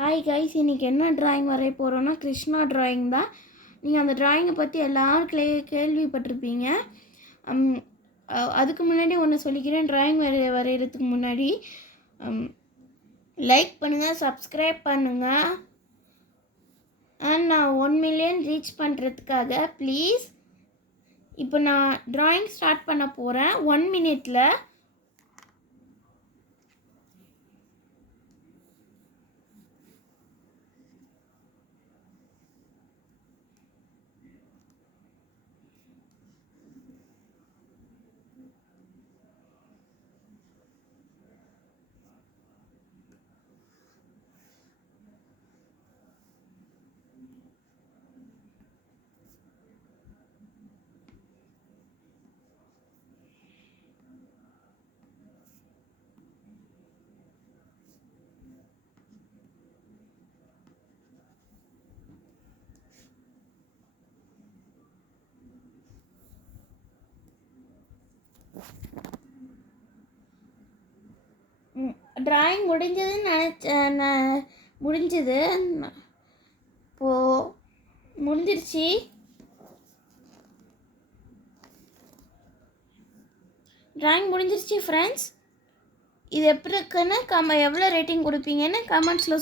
Hi guys, இன்றைக்கி என்ன drawing வரைய போகிறோன்னா கிருஷ்ணா ட்ராயிங் தான். நீங்கள் அந்த ட்ராயிங்கை பற்றி எல்லோரும் கேள்விப்பட்டிருப்பீங்க. அதுக்கு முன்னாடி ஒன்று சொல்லிக்கிறேன். ட்ராயிங் வரைகிறதுக்கு முன்னாடி லைக் பண்ணுங்கள், சப்ஸ்கிரைப் பண்ணுங்கள். அண்ட் நான் 1 மில்லியன் ரீச் பண்ணுறதுக்காக ப்ளீஸ். இப்போ நான் ட்ராயிங் ஸ்டார்ட் பண்ண போகிறேன் 1 மினிட்டில். ட்ராயிங் முடிஞ்சதுன்னு நினச்சேன். முடிஞ்சது இப்போது முடிஞ்சிருச்சு. ட்ராயிங் முடிஞ்சிருச்சு ஃப்ரெண்ட்ஸ். இது எப்படி இருக்குன்னு எவ்வளோ ரேட்டிங் கொடுப்பீங்கன்னு கமெண்ட்ஸில்